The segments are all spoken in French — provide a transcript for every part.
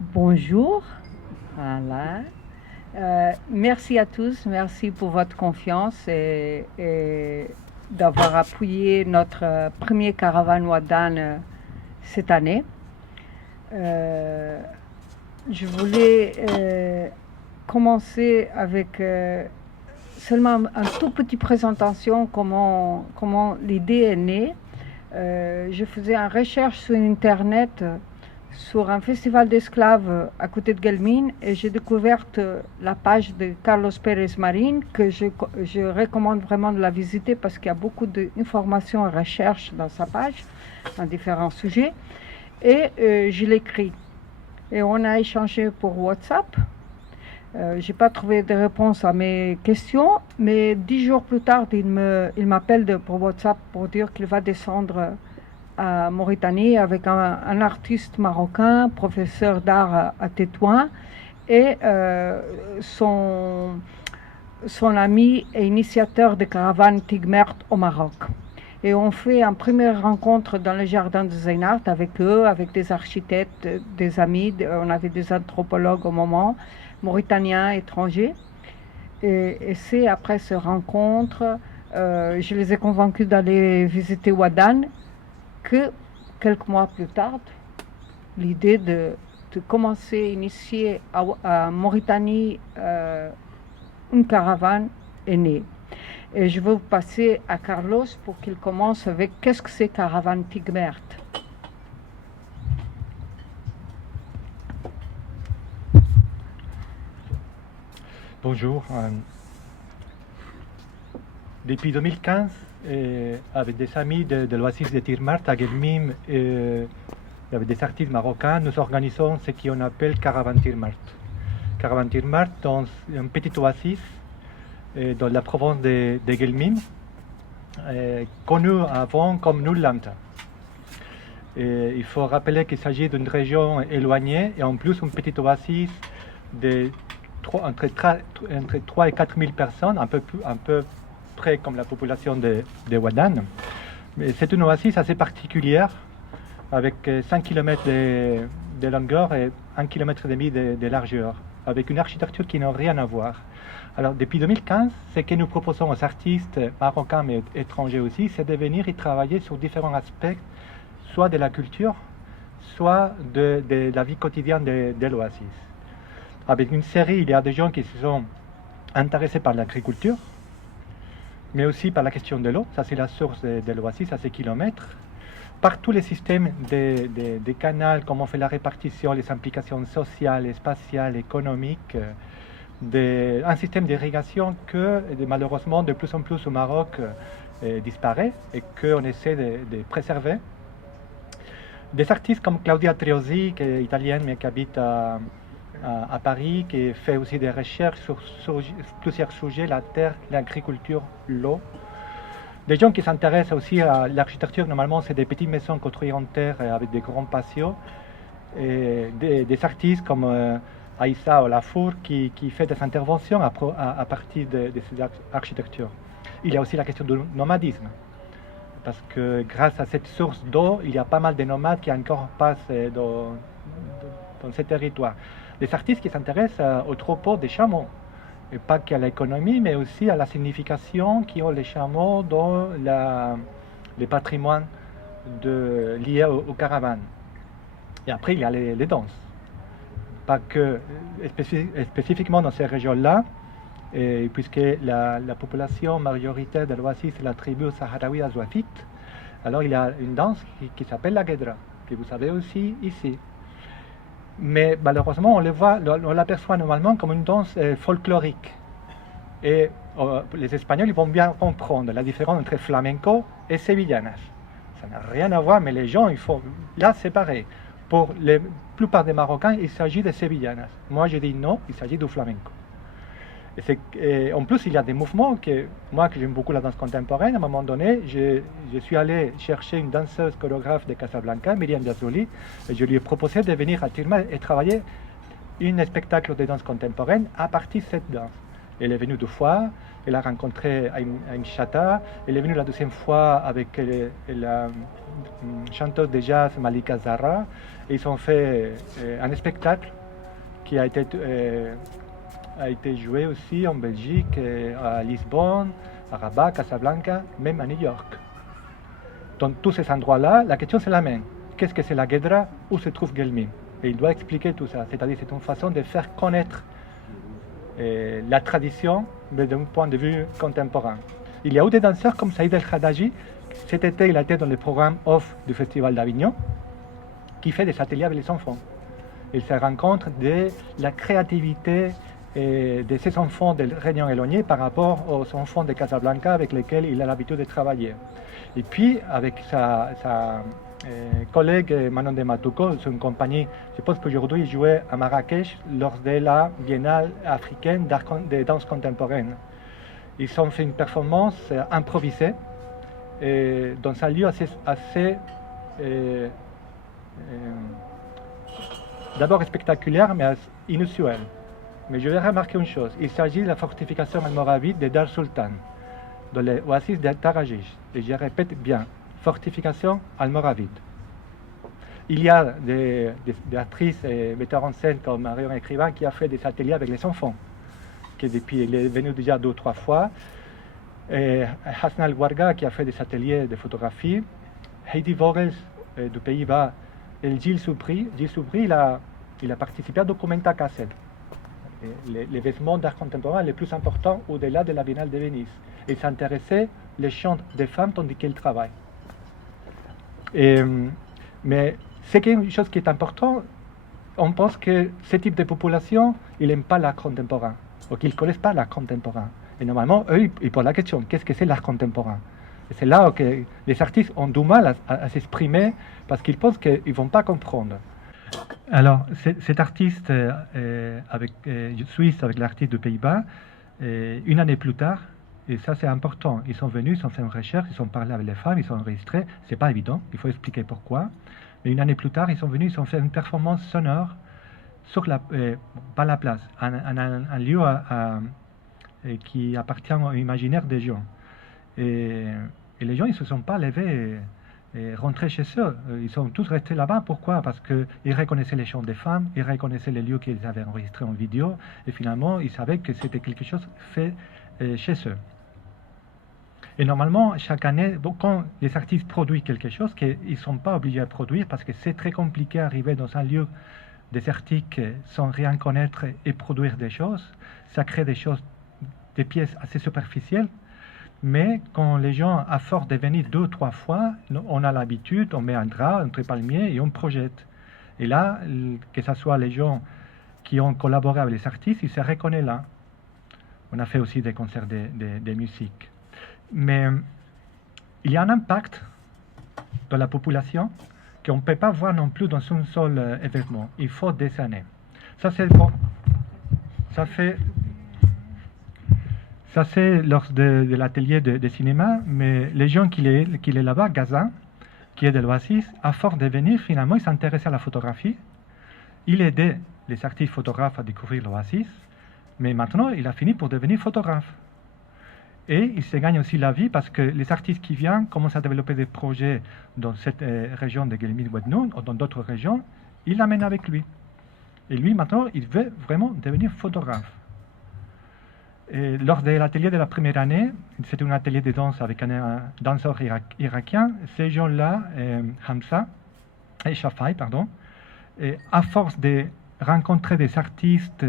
Bonjour. Voilà. Merci à tous, merci pour votre confiance et d'avoir appuyé notre premier caravane Wadan cette année. Je voulais commencer avec seulement un tout petit présentation comment l'idée est née. Je faisais une recherche sur Internet sur un festival d'esclaves à côté de Guelmim et j'ai découvert la page de Carlos Pérez Marín que je recommande vraiment de la visiter parce qu'il y a beaucoup d'informations et recherches dans sa page, dans différents sujets. Et je l'écris. Et on a échangé pour WhatsApp. Je n'ai pas trouvé de réponse à mes questions, mais 10 jours plus tard, il m'appelle pour WhatsApp pour dire qu'il va descendre à Mauritanie avec un artiste marocain, professeur d'art à Tétouan, et son ami et initiateur de caravane Tigmert au Maroc. Et on fait une première rencontre dans le jardin de Zeinart avec eux, avec des architectes, des amis, on avait des anthropologues au moment, mauritaniens, étrangers. Et c'est après cette rencontre, je les ai convaincus d'aller visiter Wadan, que quelques mois plus tard, l'idée de commencer à initier à Mauritanie une caravane est née. Et je vais vous passer à Carlos pour qu'il commence avec qu'est-ce que c'est caravane Tigmert. Bonjour. Depuis 2015, avec des amis de l'Oasis de Tigmert à Guelmim, avec des artistes marocains, nous organisons ce qu'on appelle Caravane Tigmert. Caravane Tigmert, dans une petite oasis dans la province de Guelmim, connue avant comme Nulland. Il faut rappeler qu'il s'agit d'une région éloignée et en plus une petite oasis entre 3 et 4 000 personnes, un peu près comme la population de Wadan. Mais c'est une oasis assez particulière, avec 5 km de longueur et 1,5 km de largeur, avec une architecture qui n'a rien à voir. Alors, depuis 2015, ce que nous proposons aux artistes marocains mais étrangers aussi, c'est de venir y travailler sur différents aspects, soit de la culture, soit de la vie quotidienne de l'oasis. Avec une série, il y a des gens qui se sont intéressés par l'agriculture, mais aussi par la question de l'eau. Ça, c'est la source de l'oasis à ces kilomètres. Par tous les systèmes des canaux, comment on fait la répartition, les implications sociales, spatiales, économiques, un système d'irrigation que malheureusement de plus en plus au Maroc disparaît et qu'on essaie de préserver. Des artistes comme Claudia Triosi, qui est italienne mais qui habite à Paris, qui fait aussi des recherches sur plusieurs sujets, la terre, l'agriculture, l'eau. Des gens qui s'intéressent aussi à l'architecture, normalement c'est des petites maisons construites en terre avec des grands patios. Et des artistes comme Aïssa Olafour qui fait des interventions à partir de ces architectures. Il y a aussi la question du nomadisme, parce que grâce à cette source d'eau, il y a pas mal de nomades qui encore passent dans ces territoires. Des artistes qui s'intéressent au troupeau des chameaux, et pas qu'à l'économie, mais aussi à la signification qu'ont les chameaux dans les patrimoines liés aux caravanes. Et après, il y a les danses. Pas que spécifiquement dans ces régions-là, puisque la population majoritaire de l'Oasis est la tribu sahraoui azouafite, alors il y a une danse qui s'appelle la guedra, que vous savez aussi ici. Mais malheureusement, on l'aperçoit normalement comme une danse folklorique. Et les Espagnols ils vont bien comprendre la différence entre flamenco et sevillanas. Ça n'a rien à voir, mais les gens, il faut la séparer. Pour la plupart des Marocains, il s'agit de sevillanas. Moi, je dis non, il s'agit du flamenco. Et en plus, il y a des mouvements que j'aime beaucoup la danse contemporaine. À un moment donné, je suis allé chercher une danseuse chorégraphe de Casablanca, Myriam Diazoli, et je lui ai proposé de venir à Tigmert et travailler un spectacle de danse contemporaine à partir de cette danse. Elle est venue 2 fois, elle a rencontré Aïm Chata, elle est venue la 2e fois avec chanteuse de jazz Malika Zahra. Ils ont fait un spectacle qui a été joué aussi en Belgique, à Lisbonne, à Rabat, Casablanca, même à New York. Dans tous ces endroits-là, la question c'est la même. Qu'est-ce que c'est la Guédra? Où se trouve Guelmim? Et il doit expliquer tout ça. C'est-à-dire c'est une façon de faire connaître la tradition, mais d'un point de vue contemporain. Il y a eu des danseurs comme Saïd El Khadaji. Cet été, il a été dans le programme off du Festival d'Avignon, qui fait des ateliers avec les enfants. Il se rend compte de la créativité de ces enfants de Réunion éloignée par rapport aux enfants de Casablanca avec lesquels il a l'habitude de travailler. Et puis, avec sa collègue Manon de Matouko, son compagnie, je pense qu'aujourd'hui il jouait à Marrakech lors de la Biennale africaine de danse contemporaine. Ils ont fait une performance improvisée dans un lieu assez d'abord spectaculaire mais inusuel. Mais je vais remarquer une chose, il s'agit de la fortification almoravide de Dar Sultan, dans l'oasis de Tarajish. Et je répète bien, fortification almoravide. Il y a des actrices et metteurs en scène comme Marion Écrivain qui a fait des ateliers avec les enfants, qui depuis il est venu déjà 2 ou 3 fois. Et Hassan Al-Warga qui a fait des ateliers de photographie. Heidi Vogels du Pays-Bas. Et Gilles Soubry. Gilles Soubry, il a participé à Documenta Kassel, l'événement d'art contemporain le plus important au-delà de la Biennale de Venise. Il s'intéressait les chants des femmes tandis qu'elles travaillent. Mais c'est une chose qui est importante. On pense que ce type de population, ils n'aiment pas l'art contemporain, ou qu'ils ne connaissent pas l'art contemporain. Et normalement, eux, ils posent la question, qu'est-ce que c'est l'art contemporain? Et c'est là que les artistes ont du mal à s'exprimer parce qu'ils pensent qu'ils ne vont pas comprendre. Alors, cet artiste suisse avec l'artiste des Pays-Bas, une année plus tard, et ça c'est important, ils sont venus, ils ont fait une recherche, ils ont parlé avec les femmes, ils ont enregistré, c'est pas évident, il faut expliquer pourquoi. Mais une année plus tard, ils sont venus, ils ont fait une performance sonore sur pas la place, un lieu qui appartient au imaginaire des gens. Et les gens, ils ne se sont pas levés et rentrés chez eux. Ils sont tous restés là-bas. Pourquoi? Parce qu'ils reconnaissaient les chants des femmes, ils reconnaissaient les lieux qu'ils avaient enregistrés en vidéo, et finalement, ils savaient que c'était quelque chose fait chez eux. Et normalement, chaque année, quand les artistes produisent quelque chose, qu'ils ne sont pas obligés à produire, parce que c'est très compliqué d'arriver dans un lieu désertique sans rien connaître et produire des choses, ça crée des pièces assez superficielles. Mais quand les gens, à force de venir 2 ou 3 fois, on a l'habitude, on met un drap, un trépalmier et on projette. Et là, que ce soit les gens qui ont collaboré avec les artistes, ils se reconnaissent là. On a fait aussi des concerts de musique. Mais il y a un impact dans la population qu'on ne peut pas voir non plus dans un seul événement. Il faut des années. Ça, c'est bon. Ça, c'est lors de l'atelier de cinéma, mais les gens qui est là-bas, Gazan, qui est de l'Oasis, à force de venir, finalement, il s'intéressait à la photographie. Il aidait les artistes photographes à découvrir l'Oasis, mais maintenant, il a fini pour devenir photographe. Et il se gagne aussi la vie parce que les artistes qui viennent commencent à développer des projets dans cette région de Guelmim-Ouadnoun ou dans d'autres régions, il l'amène avec lui. Et lui, maintenant, il veut vraiment devenir photographe. Et lors de l'atelier de la première année, c'était un atelier de danse avec un danseur irakien. Ces gens-là, Hamza et Shafai, pardon, et à force de rencontrer des artistes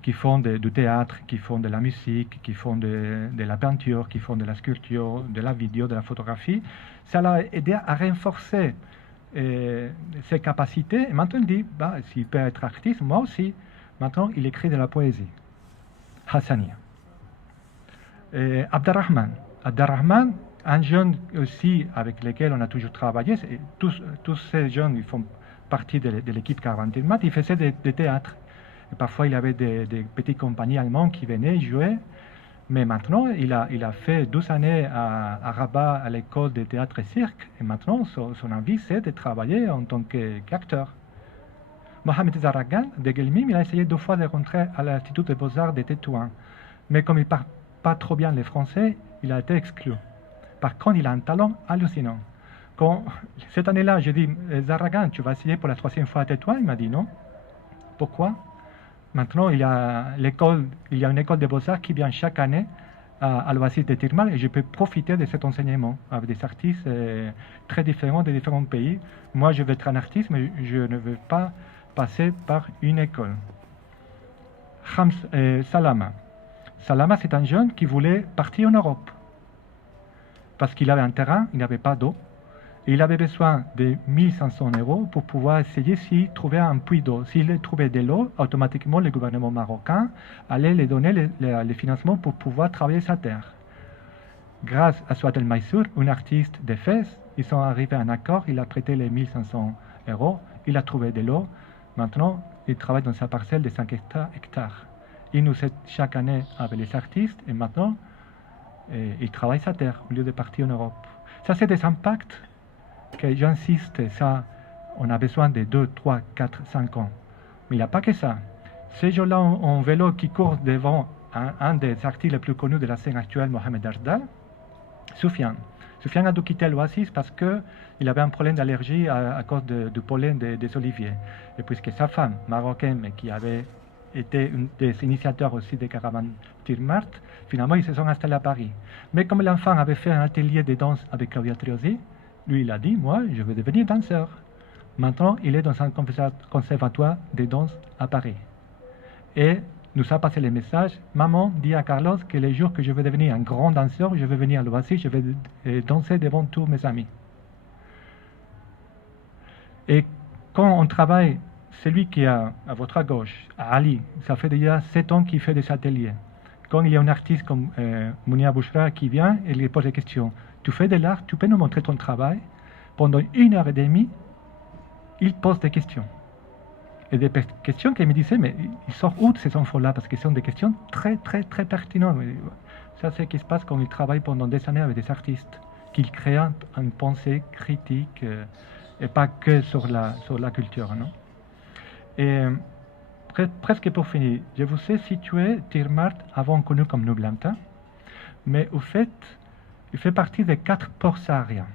qui font du théâtre, qui font de la musique, qui font de la peinture, qui font de la sculpture, de la vidéo, de la photographie, ça l'a aidé à renforcer ses capacités. Et maintenant, il dit, s'il peut être artiste, moi aussi. Maintenant, il écrit de la poésie. Hassania. Abdelrahman, un jeune aussi avec lequel on a toujours travaillé, tous ces jeunes ils font partie de l'équipe Caravantilmat, il faisait des théâtres. Et parfois il y avait des petites compagnies allemandes qui venaient jouer, mais maintenant il a fait 12 années à Rabat à l'école de théâtre et cirque, et maintenant son envie c'est de travailler en tant qu'acteur. Mohamed Zaragan de Guelmim, il a essayé 2 fois de rentrer à l'Institut des Beaux-Arts de Tétouan. Mais comme il ne parle pas trop bien le français, il a été exclu. Par contre, il a un talent hallucinant. Quand, cette année-là, j'ai dit, Zaragan, tu vas essayer pour la 3e fois à Tétouan? Il m'a dit non. Pourquoi? Maintenant, il y a une école de beaux-arts qui vient chaque année à l'Oasis de Tirmart et je peux profiter de cet enseignement avec des artistes très différents de différents pays. Moi, je veux être un artiste, mais je ne veux pas passer par une école. Salama. Salama, c'est un jeune qui voulait partir en Europe parce qu'il avait un terrain, il n'avait pas d'eau. Il avait besoin de 1500 € pour pouvoir essayer s'il trouvait un puits d'eau. S'il trouvait de l'eau, automatiquement, le gouvernement marocain allait lui donner les financements pour pouvoir travailler sa terre. Grâce à Souad El Maïsour, un artiste de Fès, ils sont arrivés à un accord, il a prêté les 1500 €, il a trouvé de l'eau. Maintenant, il travaille dans sa parcelle de 5 hectares. Il nous aide chaque année avec les artistes et maintenant, il travaille sa terre au lieu de partir en Europe. Ça, c'est des impacts que j'insiste, ça, on a besoin de 2, 3, 4, 5 ans. Mais il n'y a pas que ça. Ces gens-là en vélo qui courent devant un des artistes les plus connus de la scène actuelle, Mohamed Ardal, Soufiane. Soufiane a dû quitter l'Oasis parce qu'il avait un problème d'allergie à cause du pollen des oliviers. Et puisque sa femme, marocaine, mais qui avait été une des initiateurs aussi des caravanes Tirmart, finalement ils se sont installés à Paris. Mais comme l'enfant avait fait un atelier de danse avec Claudia Triosi, lui, il a dit, moi, je veux devenir danseur. Maintenant, il est dans un conservatoire de danse à Paris. Et nous a passé le message, maman dit à Carlos que les jours que je vais devenir un grand danseur, je vais venir à l'Oasis, je vais danser devant tous mes amis. Et quand on travaille, celui qui est à votre gauche, Ali, ça fait déjà 7 ans qu'il fait des ateliers. Quand il y a un artiste comme Mounia Bouchra qui vient et lui pose des questions, tu fais de l'art, tu peux nous montrer ton travail? Pendant 1h30, il pose des questions. Et des questions qu'il me disait, mais ils sortent où ces enfants-là? Parce que ce sont des questions très, très, très pertinentes. Ça, c'est ce qui se passe quand ils travaillent pendant des années avec des artistes, qu'ils créent une pensée critique et pas que sur la culture. Non? Et presque pour finir, je vous ai situé Tirmart, avant connu comme Nublamta, mais au fait, il fait partie des 4 ports sahariens,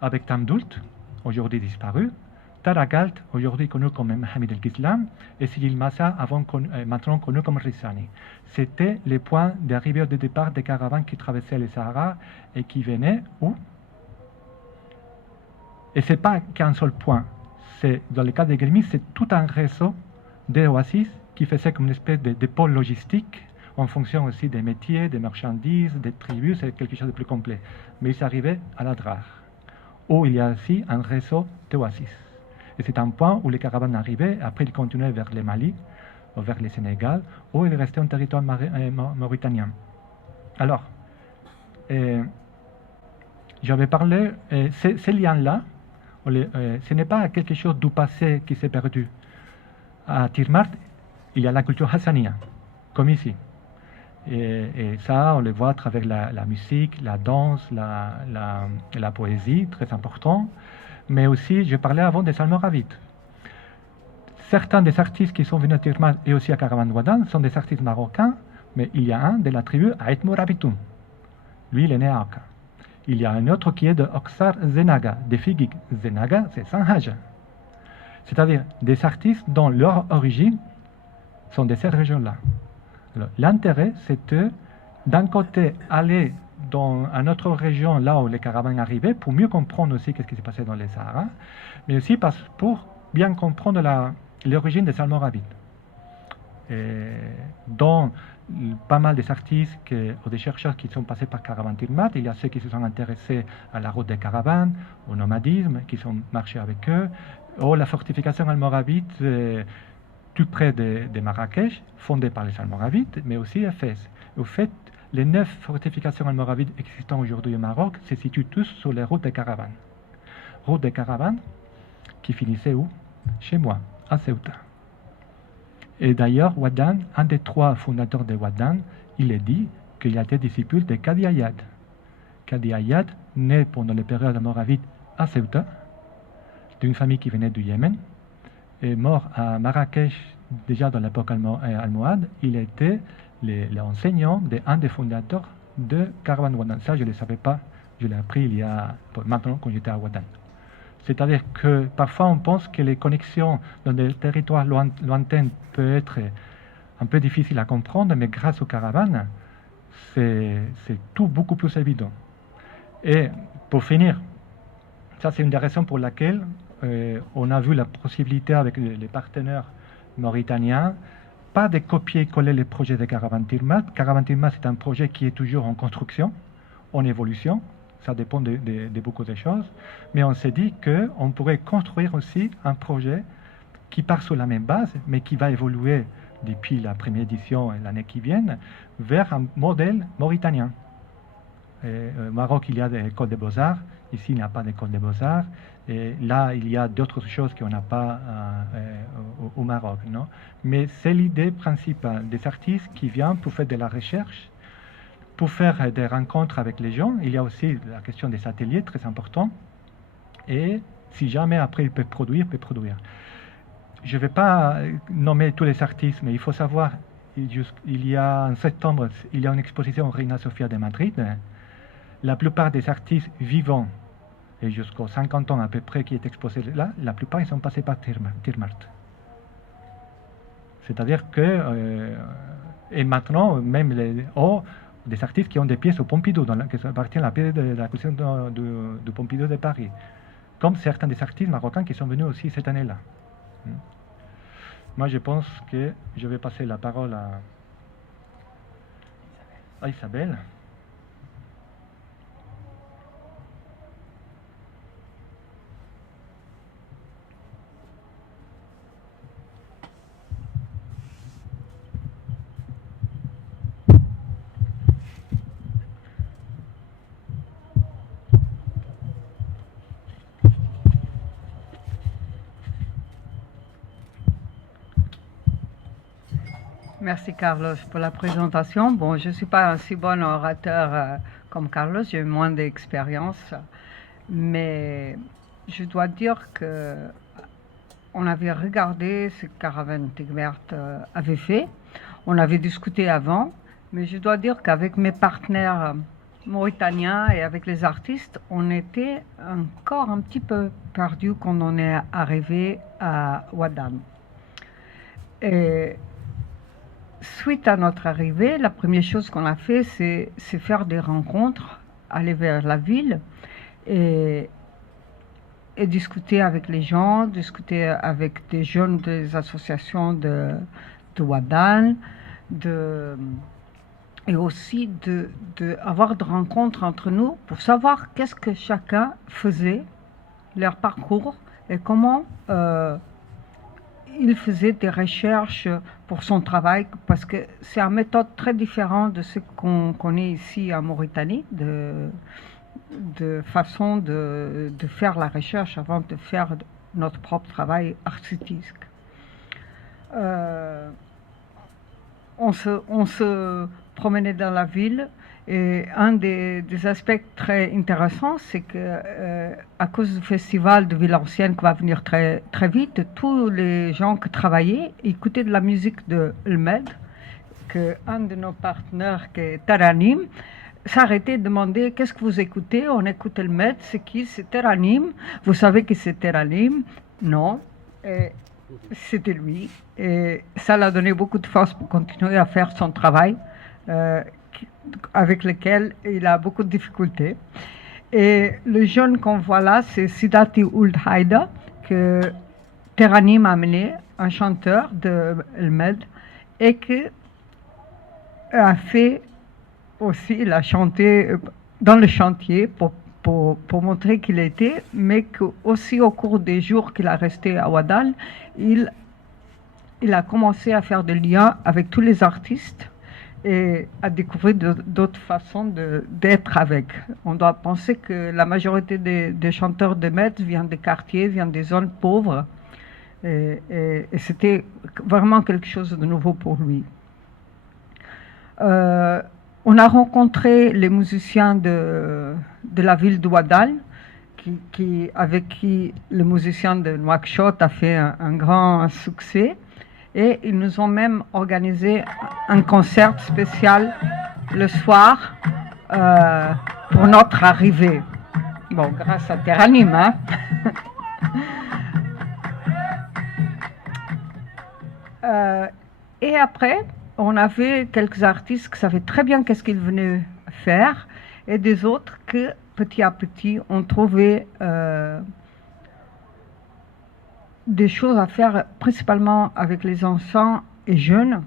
avec Tamdoult, aujourd'hui disparu, Taragalt, aujourd'hui connu comme Mohamed El-Ghizlam, et Sidi Massa, maintenant connu comme Rissani. C'était les points d'arrivée et de départ des caravanes qui traversaient le Sahara et qui venaient où? Et ce n'est pas qu'un seul point. Dans le cas de Grémy, c'est tout un réseau d'oasis qui faisait comme une espèce de pôle logistique en fonction aussi des métiers, des marchandises, des tribus, c'est quelque chose de plus complet. Mais ils arrivaient à la Drare, où il y a aussi un réseau d'oasis. Et c'est un point où les caravanes arrivaient, après ils continuaient vers le Mali, ou vers le Sénégal, où ils restaient en territoire mauritanien. Alors, j'avais parlé, ces liens-là, ce n'est pas quelque chose du passé qui s'est perdu. À Tirmart, il y a la culture hassania, comme ici. Et ça, on le voit à travers la musique, la danse, la poésie, très important. Mais aussi, je parlais avant des almoravides. Certains des artistes qui sont venus à Tirmart et aussi à Caravan-Ouadan sont des artistes marocains, mais il y a un de la tribu Aït Mourabitoun. Lui, il est né à Aka. Il y a un autre qui est de Oksar Zenaga, de Figig. Zenaga, c'est Sanhaja. C'est-à-dire des artistes dont leur origine sont de ces régions-là. L'intérêt, c'est de, d'un côté, aller dans une autre région, là où les caravanes arrivaient, pour mieux comprendre aussi ce qui s'est passé dans les Sahara, mais aussi pour bien comprendre l'origine des Almoravides. Dans pas mal des artistes ou des chercheurs qui sont passés par Caravan Tirmart, il y a ceux qui se sont intéressés à la route des caravanes, au nomadisme, qui sont marchés avec eux, ou la fortification almoravide tout près de Marrakech, fondée par les Almoravides, mais aussi à Fès. Au fait, les 9 fortifications almoravides existantes aujourd'hui au Maroc se situent tous sur les routes des caravanes. Routes des caravanes qui finissaient où? Chez moi, à Ceuta. Et d'ailleurs, Ouadan, un des 3 fondateurs de Ouadan, il est dit qu'il a été disciple de Kadi Ayad. Kadi Ayad, né pendant les périodes almoravides à Ceuta, d'une famille qui venait du Yémen, est mort à Marrakech déjà dans l'époque almohade. Il était l'enseignant d'un des fondateurs de Caravan Ouadan. Ça, je ne le savais pas Je l'ai appris maintenant quand j'étais à Ouadane. C'est-à-dire que parfois on pense que les connexions dans des territoires lointains peuvent être un peu difficiles à comprendre, mais grâce aux caravanes, c'est tout beaucoup plus évident. Et pour finir, ça c'est une des raisons pour laquelle on a vu la possibilité avec les partenaires mauritaniens, pas de copier-coller les projets de Caravan Tirmat. Caravan Tirmat, c'est un projet qui est toujours en construction, en évolution. Ça dépend de beaucoup de choses. Mais on s'est dit qu'on pourrait construire aussi un projet qui part sur la même base, mais qui va évoluer depuis la première édition et l'année qui vient, vers un modèle mauritanien. Au Maroc, il y a des écoles de beaux-arts. Ici, il n'y a pas d'école de beaux-arts. Et là, il y a d'autres choses qu'on n'a pas au Maroc. Non? Mais c'est l'idée principale des artistes qui viennent pour faire de la recherche, pour faire des rencontres avec les gens. Il y a aussi la question des ateliers, très important. Et si jamais après ils peuvent produire, Je ne vais pas nommer tous les artistes, mais il faut savoir, il y a en septembre, il y a une exposition au Reina Sofia de Madrid. La plupart des artistes vivants, et jusqu'aux 50 ans à peu près qui est exposé là, la plupart ils sont passés par Tirmart. C'est-à-dire que, et maintenant, même des artistes qui ont des pièces au Pompidou, qui appartiennent à la pièce de la collection du Pompidou de Paris, comme certains des artistes marocains qui sont venus aussi cette année-là. Moi, je pense que je vais passer la parole à Isabelle. Merci Carlos pour la présentation. Bon, je ne suis pas un si bon orateur comme Carlos, j'ai moins d'expérience, mais je dois dire que on avait regardé ce que Caravan Tirmart avait fait, on avait discuté avant, mais je dois dire qu'avec mes partenaires mauritaniens et avec les artistes, on était encore un petit peu perdus quand on est arrivé à Ouadane. Et suite à notre arrivée, la première chose qu'on a fait, c'est faire des rencontres, aller vers la ville et discuter avec les gens, discuter avec des jeunes des associations de Ouadane, et aussi avoir des rencontres entre nous pour savoir qu'est-ce que chacun faisait, leur parcours et comment il faisait des recherches pour son travail, parce que c'est une méthode très différente de ce qu'on connaît ici en Mauritanie, de façon de faire la recherche avant de faire notre propre travail artistique. On se promenait dans la ville, et un des aspects très intéressants, c'est que à cause du festival de Villeancienne qui va venir très, très vite, tous les gens qui travaillaient écoutaient de la musique de Elmed, qu'un de nos partenaires, qui est Taranim, s'arrêtait de demander qu'est-ce que vous écoutez. On écoute Elmed, c'est qui? C'est Taranim. Vous savez que c'est Taranim? Non. C'était lui. Et ça l'a donné beaucoup de force pour continuer à faire son travail. Avec lequel il a beaucoup de difficultés. Et le jeune qu'on voit là, c'est Sidati Ould Haïda, que Teranim a amené, un chanteur de Elmed, et qui a fait aussi, il a chanté dans le chantier pour montrer qu'il était, mais qu'aussi au cours des jours qu'il a resté à Ouadane, il a commencé à faire des liens avec tous les artistes et à découvrir d'autres façons d'être avec. On doit penser que la majorité des chanteurs de Metz viennent des quartiers, viennent des zones pauvres, et c'était vraiment quelque chose de nouveau pour lui. On a rencontré les musiciens de la ville d'Ouadane, avec qui le musicien de Nouakchott a fait un grand succès. Et ils nous ont même organisé un concert spécial le soir pour notre arrivée. Bon, grâce à Terranim, hein. Et après, on avait quelques artistes qui savaient très bien qu'est-ce qu'ils venaient faire, et des autres que, petit à petit, ont trouvé des choses à faire, principalement avec les enfants et jeunes.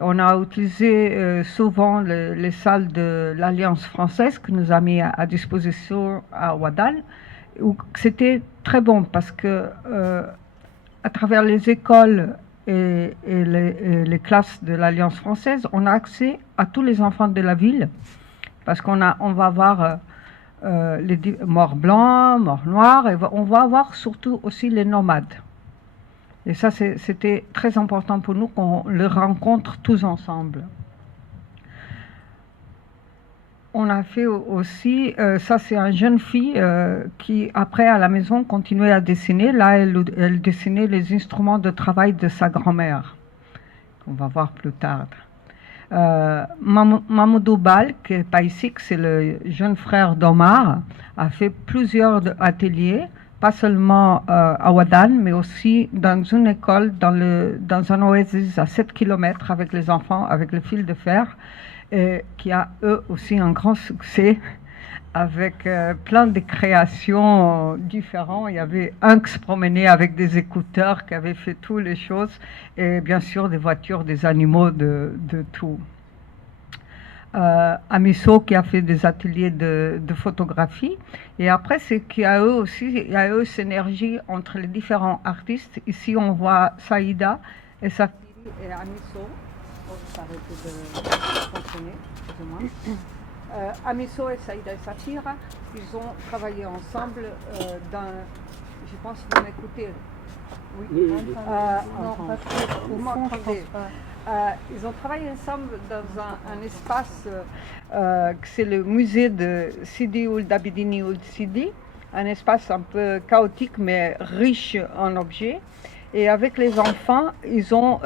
On a utilisé souvent les salles de l'Alliance française que nous a mis à disposition à Ouaddalle, où c'était très bon parce que à travers les écoles et les classes de l'Alliance française, on a accès à tous les enfants de la ville, parce on va avoir les morts blancs, morts noirs, et on va avoir surtout aussi les nomades. Et ça, c'était très important pour nous qu'on les rencontre tous ensemble. On a fait aussi, ça c'est une jeune fille qui, après à la maison, continuait à dessiner. Là, elle dessinait les instruments de travail de sa grand-mère, qu'on va voir plus tard. Mamoudou Bal, qui n'est pas ici, c'est le jeune frère d'Omar, a fait plusieurs ateliers, pas seulement à Ouaddalle, mais aussi dans une école, dans un oasis à 7 km avec les enfants, avec le fil de fer, et qui a eux aussi un grand succès avec plein de créations différentes. Il y avait un qui se promenait avec des écouteurs, qui avait fait toutes les choses, et bien sûr des voitures, des animaux, de tout. Amiso qui a fait des ateliers de photographie, et après c'est qu'il y a eux aussi, il y a eux synergie entre les différents artistes. Ici on voit Saïda et Safiri et Amiso. Oh, ça arrête de fonctionner, excusez-moi. Amiso et Saïda et Safira, ils ont travaillé ensemble dans, je pense que vous m'écoutez. Oui. Non, parce que vous m'entendez. Ils ont travaillé ensemble dans un espace c'est le musée de Sidi Ould Abidini Ould Sidi, un espace un peu chaotique mais riche en objets. Et avec les enfants, ils ont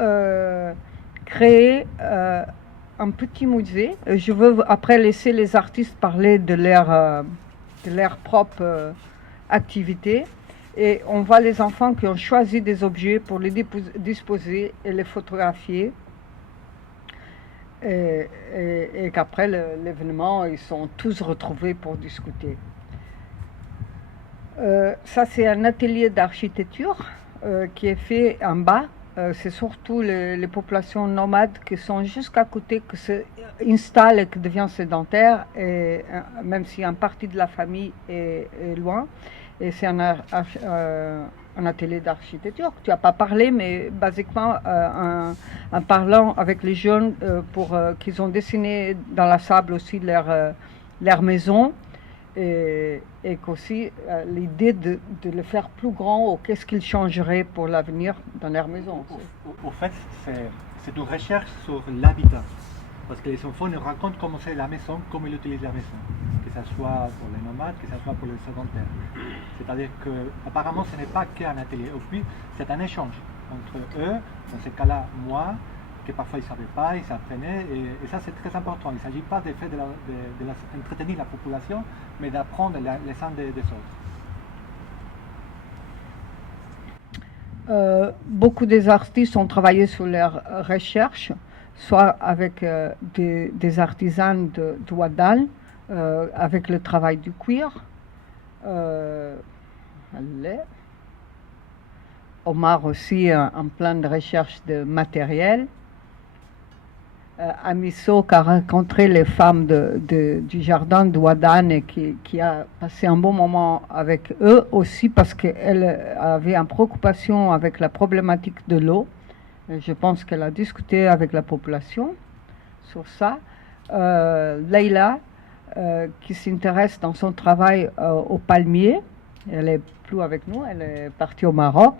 créé un petit musée. Je veux après laisser les artistes parler de leur propre activité. Et on voit les enfants qui ont choisi des objets pour les disposer et les photographier. Et qu'après l'événement, ils sont tous retrouvés pour discuter. Ça, c'est un atelier d'architecture qui est fait en bas. C'est surtout les populations nomades qui sont jusqu'à côté, qui s'installent et qui deviennent sédentaires, et, même si une partie de la famille est loin. Et c'est un atelier d'architecture. Tu n'as pas parlé, mais basiquement, en parlant avec les jeunes pour qu'ils ont dessiné dans la sable aussi leur maison, et qu'aussi l'idée de le faire plus grand, ou qu'est-ce qu'ils changeraient pour l'avenir dans leur maison. Au fait, c'est une recherche sur l'habitat. Parce que les enfants nous racontent comment c'est la maison, comment ils utilisent la maison. Que ce soit pour les nomades, que ce soit pour les sédentaires. C'est-à-dire qu'apparemment, ce n'est pas qu'un atelier. Au plus, c'est un échange entre eux, dans ce cas-là, moi, que parfois ils ne savaient pas, ils s'apprenaient. Et ça, c'est très important. Il ne s'agit pas d'entretenir la population, mais d'apprendre les uns des autres. Beaucoup des artistes ont travaillé sur leurs recherches, soit avec des artisans de Ouaddalle, avec le travail du cuir. Omar aussi, en plein de recherche de matériel. Amiso qui a rencontré les femmes du jardin de Ouaddalle et qui a passé un bon moment avec eux aussi parce qu'elle avait une préoccupation avec la problématique de l'eau. Je pense qu'elle a discuté avec la population sur ça. Leïla, qui s'intéresse dans son travail au palmier, elle n'est plus avec nous, elle est partie au Maroc,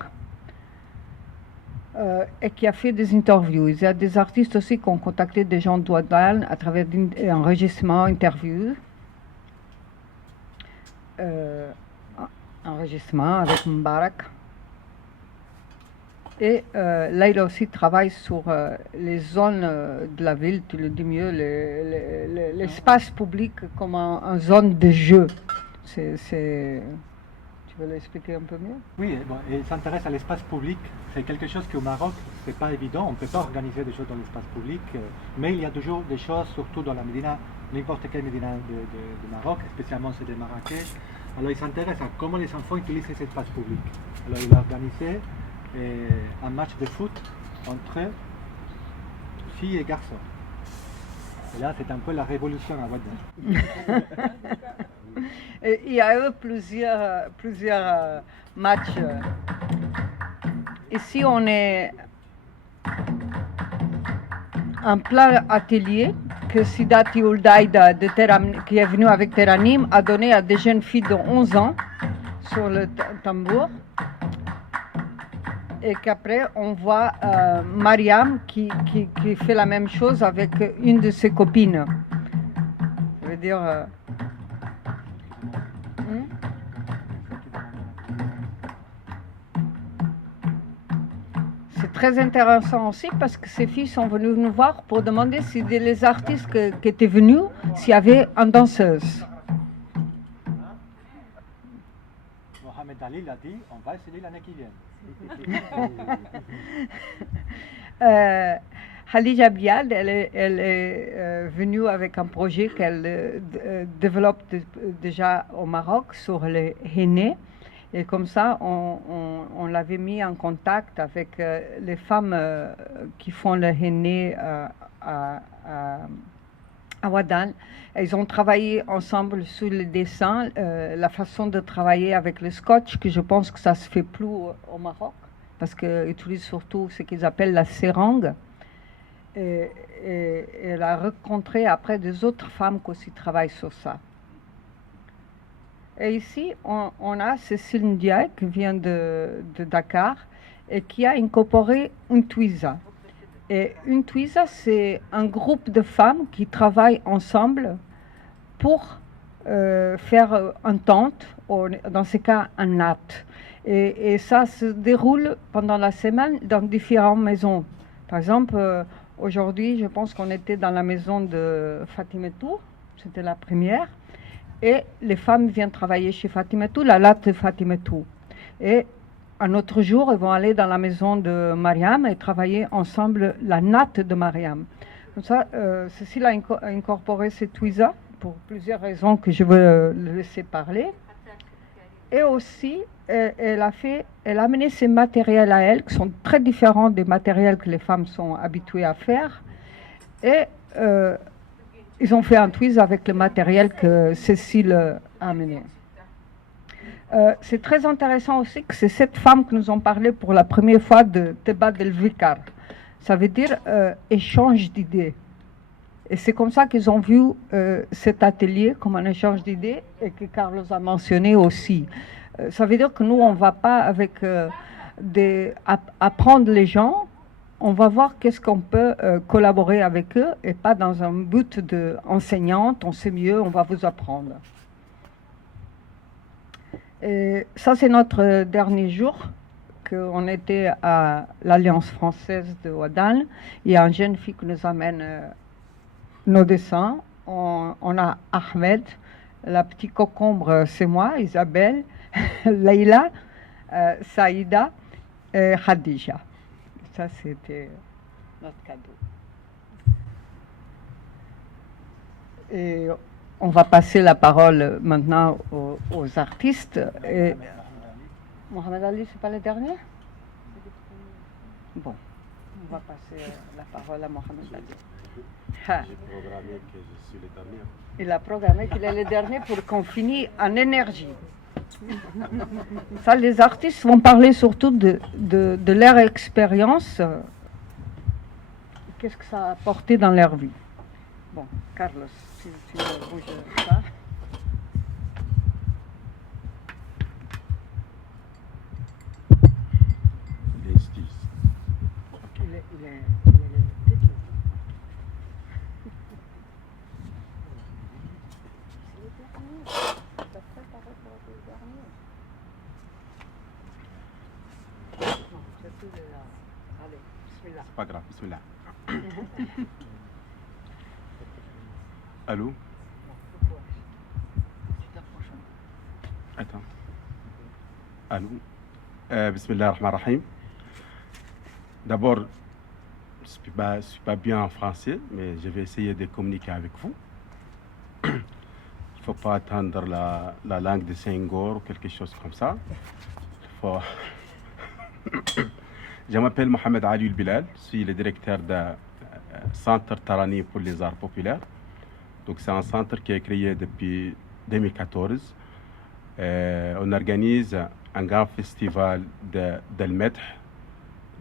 et qui a fait des interviews. Il y a des artistes aussi qui ont contacté des gens d'Ouaddalle à travers des enregistrements, interviews. Enregistrement avec Mbarak. Et là, il aussi travaille sur les zones de la ville, tu le dis mieux, l'espace public comme une zone de jeu. Tu veux l'expliquer un peu mieux? Oui, bon, il s'intéresse à l'espace public. C'est quelque chose qu'au Maroc, c'est pas évident. On ne peut pas organiser des choses dans l'espace public. Mais il y a toujours des choses, surtout dans la Médina, n'importe quelle Médina de Maroc, spécialement celle de Marrakech. Alors il s'intéresse à comment les enfants utilisent cet espace public. Alors il a organisé un match de foot entre filles et garçons. Et là, c'est un peu la révolution à Ouaddaï. Et il y a eu plusieurs matchs. Ici, on est en plein atelier que Sidati Ouldaïda, qui est venu avec Teranim, a donné à des jeunes filles de 11 ans sur le tambour. Et qu'après, on voit Mariam qui fait la même chose avec une de ses copines. Ça veut dire... C'est très intéressant aussi parce que ces filles sont venues nous voir pour demander si les artistes qui étaient venus, s'il y avait une danseuse. Mohamed Ali l'a dit, on va essayer l'année qui vient. Khadija Biad, elle est venue avec un projet qu'elle développe déjà au Maroc sur les henné. Et comme ça, on l'avait mis en contact avec les femmes qui font le henné à Ouaddaï. Ils ont travaillé ensemble sur le dessin, la façon de travailler avec le scotch, que je pense que ça se fait plus au Maroc, parce qu'ils utilisent surtout ce qu'ils appellent la seringue. Et elle a rencontré après des autres femmes qui aussi travaillent sur ça. Et ici, on a Cécile Ndiaye qui vient de Dakar et qui a incorporé une Twiza. Et une Twiza, c'est un groupe de femmes qui travaillent ensemble pour faire une tente, ou dans ce cas, un natte. Et ça se déroule pendant la semaine dans différentes maisons. Par exemple, aujourd'hui, je pense qu'on était dans la maison de Fatimetou, c'était la première. Et les femmes viennent travailler chez Fatimetou, la latte de Fatimetou. Et un autre jour, elles vont aller dans la maison de Mariam et travailler ensemble la natte de Mariam. Comme ça, Cécile a incorporé cette Twiza pour plusieurs raisons que je veux le laisser parler. Et aussi, elle a amené ses matériels à elle, qui sont très différents des matériels que les femmes sont habituées à faire. Et ils ont fait un twist avec le matériel que Cécile a amené. C'est très intéressant aussi que c'est cette femme que nous ont parlé pour la première fois de Teba del Vicar. Ça veut dire échange d'idées. Et c'est comme ça qu'ils ont vu cet atelier comme un échange d'idées et que Carlos a mentionné aussi. Ça veut dire que nous, on ne va pas avec apprendre les gens. On va voir qu'est-ce qu'on peut collaborer avec eux et pas dans un but d'enseignante, on sait mieux, on va vous apprendre. Et ça, c'est notre dernier jour qu'on était à l'Alliance française de Ouaddaï. Il y a une jeune fille qui nous amène nos dessins. On a Ahmed, la petite cocombre, c'est moi, Isabelle, Leïla, Saïda et Khadija. Ça, c'était notre cadeau. Et on va passer la parole maintenant aux artistes. Et Mohamed Ali, c'est pas le dernier? Bon, on va passer la parole à Mohamed Ali. J'ai programmé que je suis le dernier. Il a programmé qu'il est le dernier pour qu'on finisse en énergie. Ça, les artistes vont parler surtout de leur expérience. Qu'est-ce que ça a apporté dans leur vie. Bon, Carlos, tu bouges ça. Il est C'est pas grave, bismillah. Allô? Attends. Allô? Bismillah ar-Rahman ar-Rahim. D'abord, je ne suis pas bien en français, mais je vais essayer de communiquer avec vous. Il ne faut pas attendre la langue de Senghor ou quelque chose comme ça. Je m'appelle Mohamed Ali Bilal, je suis le directeur du Centre Tarani pour les arts populaires. Donc c'est un centre qui est créé depuis 2014. On organise un grand festival d'Al-Medh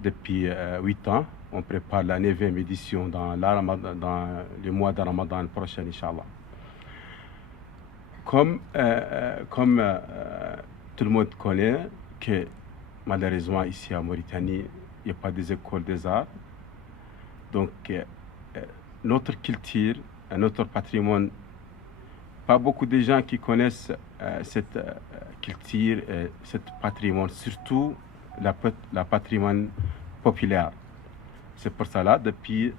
depuis 8 ans. On prépare la 9e édition dans le mois de Ramadan prochain, Inch'Allah. Comme tout le monde connaît que malheureusement ici en Mauritanie, il n'y a pas des écoles des arts. Donc notre culture, notre patrimoine, pas beaucoup de gens qui connaissent cette culture, ce patrimoine, surtout la patrimoine populaire. C'est pour cela depuis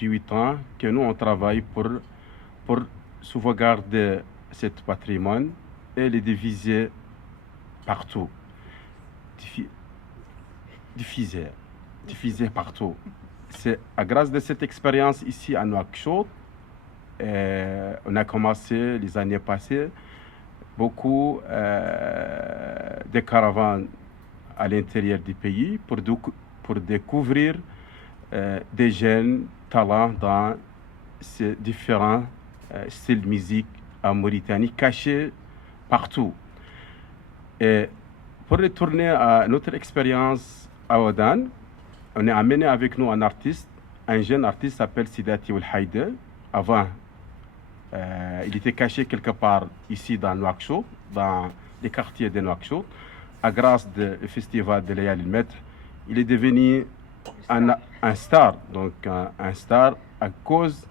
8 ans que nous on travaille pour sauvegarder ce patrimoine et le diviser partout. Diffuser partout. C'est à grâce de cette expérience ici à Nouakchott, on a commencé les années passées beaucoup de caravanes à l'intérieur du pays pour découvrir des jeunes talents dans ces différents styles de musique en Mauritanie cachés partout. Et pour retourner à notre expérience à Ouadane, on a amené avec nous un jeune artiste s'appelle Sidati Oulhaïde. Avant, il était caché quelque part ici dans Nouakchott, dans les quartiers de Nouakchott. À grâce du festival de Layal El-Medh, il est devenu un star. Donc un star à cause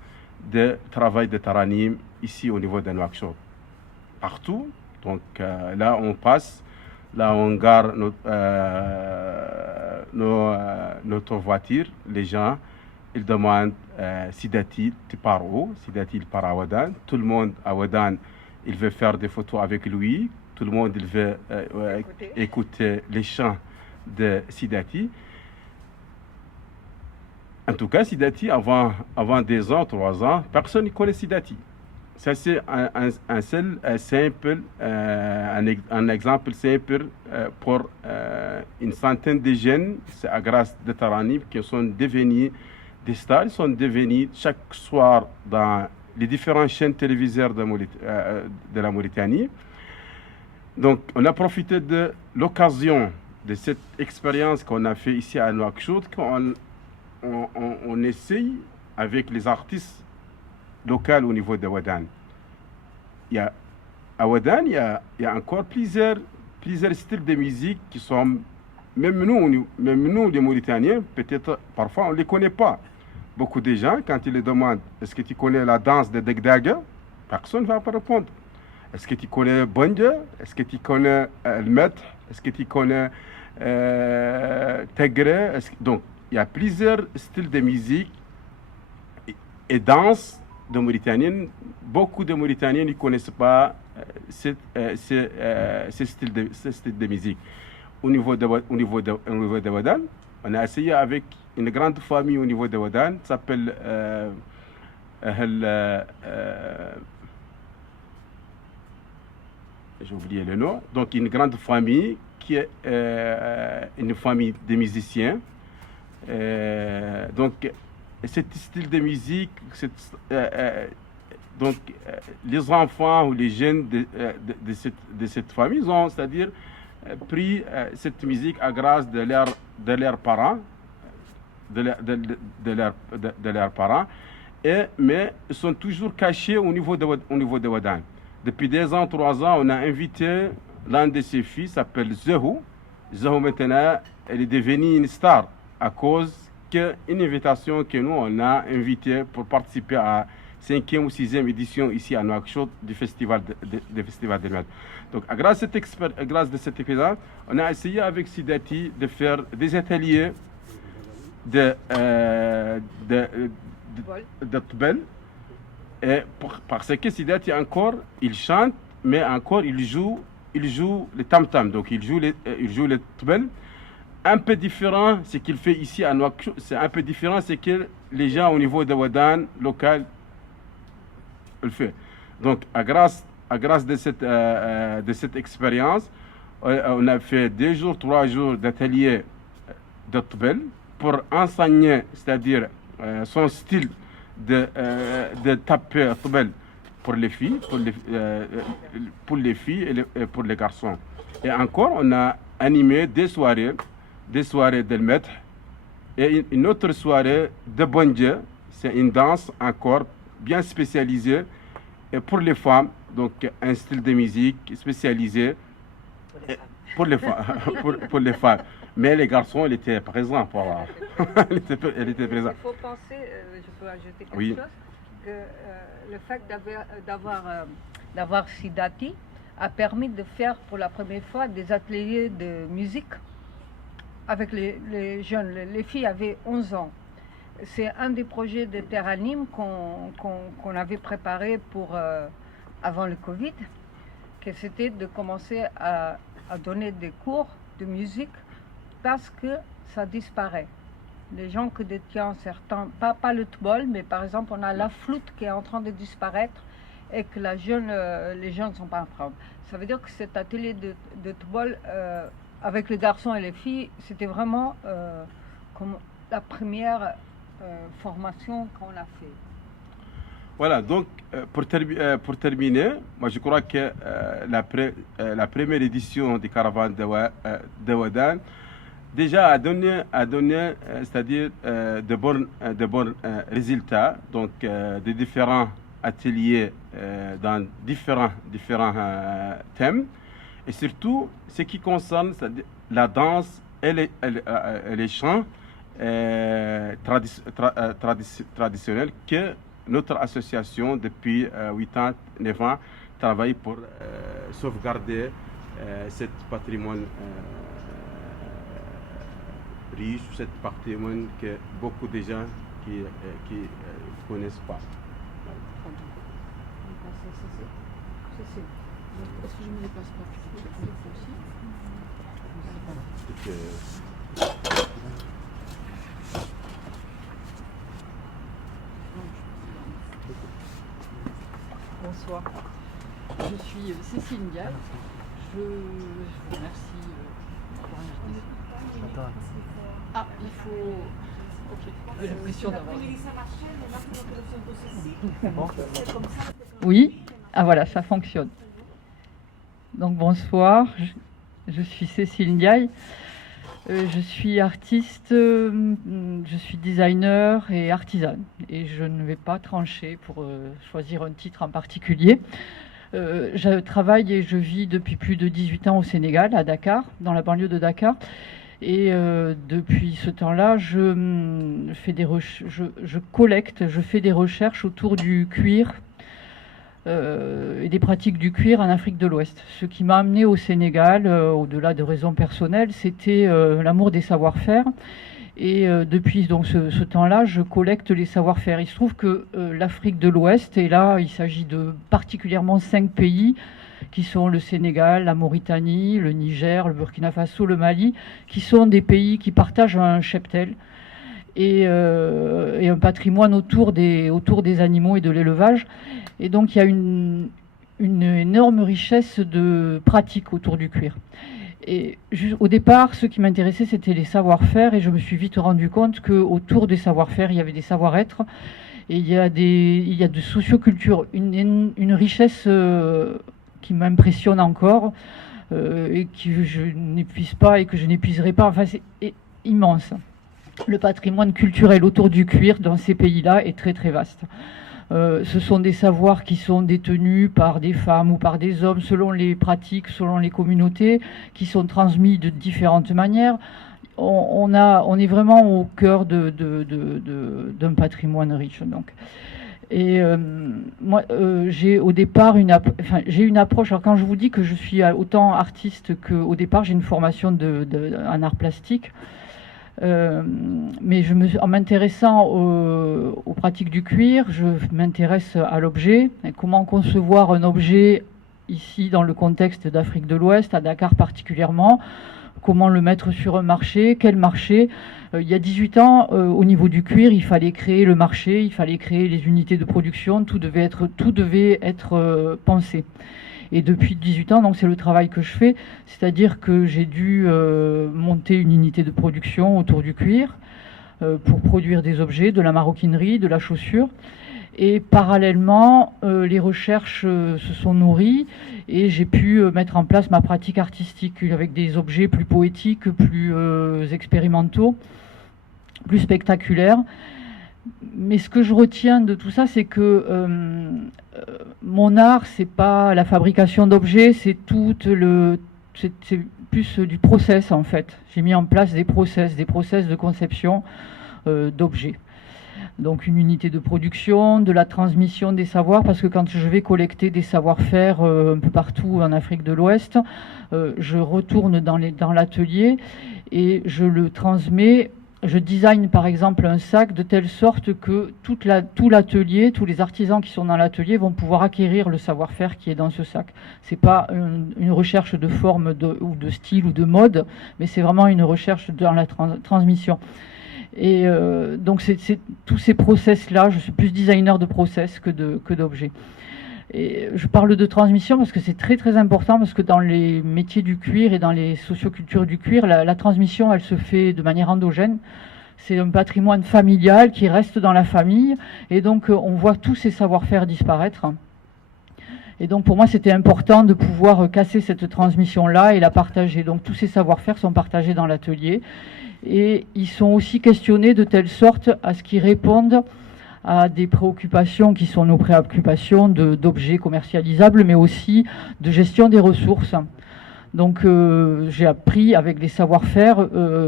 du travail de Taranim ici au niveau de Nouakchott. Partout, donc là on passe, là on gare notre voiture, les gens, ils demandent Sidati, tu pars où? Sidati, il part à Ouadane. Tout le monde à Ouadane, il veut faire des photos avec lui. Tout le monde, il veut écouter les chants de Sidati. En tout cas, Sidati, avant 2 ans, 3 ans, personne ne connaît Sidati. Ça, c'est un exemple simple pour une centaine de jeunes. C'est à grâce de Taranib qui sont devenus des stars. Ils sont devenus chaque soir dans les différentes chaînes télévisées de la Mauritanie. Donc, on a profité de l'occasion de cette expérience qu'on a fait ici à Nouakchott, qu'on essaye avec les artistes locaux au niveau de Ouadane. À Ouadane, il y a encore plusieurs styles de musique qui sont, même nous les Mauritaniens, peut-être parfois on ne les connaît pas. Beaucoup de gens, quand ils les demandent, est-ce que tu connais la danse de Degdaga? Personne ne va pas répondre. Est-ce que tu connais Bonja? Est-ce que tu connais le Medh? Est-ce que tu connais Tegre? Donc, il y a plusieurs styles de musique et danse de Mauritaniens. Beaucoup de Mauritaniens ne connaissent pas ce style de musique. Au niveau de Ouadane, on a essayé avec une grande famille au niveau de Ouadane, ça s'appelle j'ai oublié le nom. Donc une grande famille qui est une famille de musiciens. Donc ce style de musique, donc les enfants ou les jeunes de cette famille ont, c'est-à-dire pris cette musique à grâce de leurs parents, de leurs parents, mais ils sont toujours cachés au niveau de Ouadane. Depuis 2 ans, 3 ans, on a invité l'un de ses fils, s'appelle Zehou. Zehou, maintenant, elle est devenue une star à cause d'une invitation que nous, on a invité pour participer à 5e ou 6e édition ici à Nouakchott du festival de Medh. Donc, grâce à cette expérience, on a essayé avec Sidati de faire des ateliers de Tbel. Et parce que Sidati encore, il chante, mais encore il joue le tam-tam, donc il joue le Tbel. Un peu différent, ce qu'il fait ici à Nouakchott, c'est un peu différent, c'est que les gens au niveau de Wadan local le font. Donc à grâce de cette expérience, on a fait 2 jours, 3 jours d'atelier de Tbel pour enseigner, c'est-à-dire son style de taper Tbel pour les filles, et pour les garçons. Et encore, on a animé des soirées d'El Maître et une autre soirée de Bondje. C'est une danse encore bien spécialisée et pour les femmes, donc un style de musique spécialisé pour les femmes. pour les femmes. Mais les garçons, ils étaient présents pour elle était présente. Il faut penser, je peux ajouter quelque Oui. chose, que le fait d'avoir Sidati a permis de faire pour la première fois des ateliers de musique avec les jeunes. Les filles avaient 11 ans. C'est un des projets de Terre Anime qu'on avait préparé pour avant le Covid, que c'était de commencer à donner des cours de musique parce que ça disparaît. Les gens que détiennent certains, pas le tbol, mais par exemple on a la flûte qui est en train de disparaître et que les jeunes ne sont pas en train. Ça veut dire que cet atelier de tbol avec les garçons et les filles, c'était vraiment comme la première formation qu'on a fait. Voilà, donc pour terminer, moi je crois que la première édition des caravanes de Wadan déjà a donné c'est-à-dire de bons résultats, donc de différents ateliers dans différents thèmes, et surtout ce qui concerne la danse et les chants traditionnels que notre association depuis 8 ans, 9 ans travaille pour sauvegarder ce patrimoine riche, ce patrimoine que beaucoup de gens qui connaissent pas. Est-ce que je me déplace pas Bonsoir, je suis Cécile Ndiaye. Je vous remercie pour l'invitation. Ah, il faut... Ok, j'ai l'impression d'avoir... Oui, ah voilà, ça fonctionne. Donc bonsoir, je suis Cécile Ndiaye. Je suis artiste, je suis designer et artisane. Et je ne vais pas trancher pour choisir un titre en particulier. Je travaille et je vis depuis plus de 18 ans au Sénégal, à Dakar, dans la banlieue de Dakar. Et depuis ce temps-là, je collecte, je fais des recherches autour du cuir et des pratiques du cuir en Afrique de l'Ouest. Ce qui m'a amené au Sénégal, au-delà de raisons personnelles, c'était l'amour des savoir-faire. Et depuis donc, ce temps-là, je collecte les savoir-faire. Il se trouve que l'Afrique de l'Ouest, et là, il s'agit de particulièrement 5 pays, qui sont le Sénégal, la Mauritanie, le Niger, le Burkina Faso, le Mali, qui sont des pays qui partagent un cheptel et un patrimoine autour des animaux et de l'élevage. Et donc il y a une énorme richesse de pratiques autour du cuir. Et au départ, ce qui m'intéressait, c'était les savoir-faire, et je me suis vite rendu compte qu'autour des savoir-faire, il y avait des savoir-être, et il y a de socioculture, une richesse qui m'impressionne encore, et que je n'épuise pas et que je n'épuiserai pas. Enfin, c'est immense. Le patrimoine culturel autour du cuir dans ces pays-là est très très vaste. Ce sont des savoirs qui sont détenus par des femmes ou par des hommes selon les pratiques, selon les communautés, qui sont transmis de différentes manières. On est vraiment au cœur d'un patrimoine riche. Donc. Et moi, j'ai au départ j'ai une approche. Alors quand je vous dis que je suis autant artiste qu'au départ, j'ai une formation en art plastique. Mais en m'intéressant aux pratiques du cuir, je m'intéresse à l'objet, comment concevoir un objet ici dans le contexte d'Afrique de l'Ouest, à Dakar particulièrement, comment le mettre sur un marché, quel marché. Il y a 18 ans, au niveau du cuir, il fallait créer le marché, il fallait créer les unités de production, tout devait être pensé. Et depuis 18 ans, donc c'est le travail que je fais, c'est-à-dire que j'ai dû monter une unité de production autour du cuir pour produire des objets, de la maroquinerie, de la chaussure. Et parallèlement, les recherches se sont nourries et j'ai pu mettre en place ma pratique artistique avec des objets plus poétiques, plus expérimentaux, plus spectaculaires. Mais ce que je retiens de tout ça, c'est que mon art, c'est pas la fabrication d'objets, c'est plus du process en fait. J'ai mis en place des process de conception d'objets. Donc une unité de production, de la transmission des savoirs, parce que quand je vais collecter des savoir-faire un peu partout en Afrique de l'Ouest, je retourne dans l'atelier et je le transmets. Je design par exemple un sac de telle sorte que tout l'atelier, tous les artisans qui sont dans l'atelier vont pouvoir acquérir le savoir-faire qui est dans ce sac. C'est pas une recherche de forme ou de style ou de mode, mais c'est vraiment une recherche dans la transmission. Et donc c'est tous ces process-là, je suis plus designer de process que d'objets. Et je parle de transmission parce que c'est très très important, parce que dans les métiers du cuir et dans les sociocultures du cuir, la transmission elle se fait de manière endogène. C'est un patrimoine familial qui reste dans la famille et donc on voit tous ces savoir-faire disparaître. Et donc pour moi c'était important de pouvoir casser cette transmission-là et la partager. Donc tous ces savoir-faire sont partagés dans l'atelier et ils sont aussi questionnés de telle sorte à ce qu'ils répondent à des préoccupations qui sont nos préoccupations d'objets commercialisables, mais aussi de gestion des ressources. Donc j'ai appris avec les savoir-faire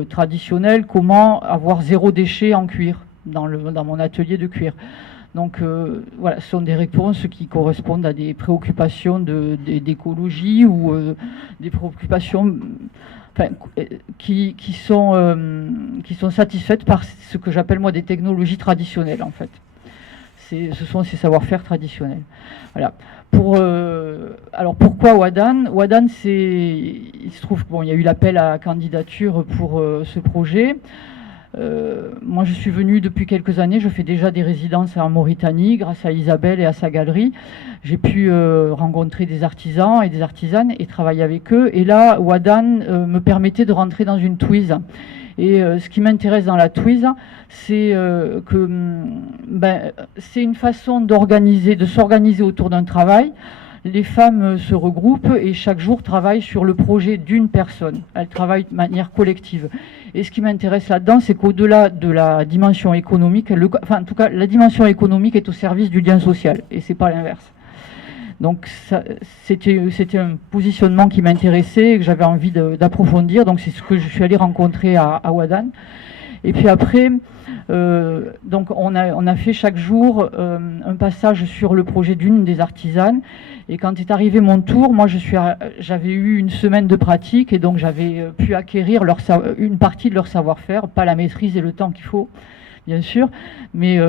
traditionnels comment avoir 0 déchet en cuir dans mon atelier de cuir. Donc voilà, ce sont des réponses qui correspondent à des préoccupations d'écologie ou des préoccupations qui sont satisfaites par ce que j'appelle moi des technologies traditionnelles en fait. Ce sont ces savoir-faire traditionnels. Voilà. Alors pourquoi Ouadane ? Ouadane, il se trouve qu'il y a eu l'appel à candidature pour ce projet. Moi je suis venue depuis quelques années, je fais déjà des résidences en Mauritanie grâce à Isabelle et à sa galerie. J'ai pu rencontrer des artisans et des artisanes et travailler avec eux. Et là, Ouadane me permettait de rentrer dans une Twiz. Et ce qui m'intéresse dans la Twiz, c'est c'est une façon de s'organiser autour d'un travail. Les femmes se regroupent et chaque jour travaillent sur le projet d'une personne. Elles travaillent de manière collective. Et ce qui m'intéresse là-dedans, c'est qu'au-delà de la dimension économique, en tout cas, la dimension économique est au service du lien social, et c'est pas l'inverse. Donc c'était un positionnement qui m'intéressait et que j'avais envie d'approfondir. Donc c'est ce que je suis allée rencontrer à Ouadane. Et puis après, donc on a fait chaque jour un passage sur le projet d'une des artisanes. Et quand est arrivé mon tour, moi j'avais eu une semaine de pratique et donc j'avais pu acquérir une partie de leur savoir-faire, pas la maîtrise et le temps qu'il faut, bien sûr, mais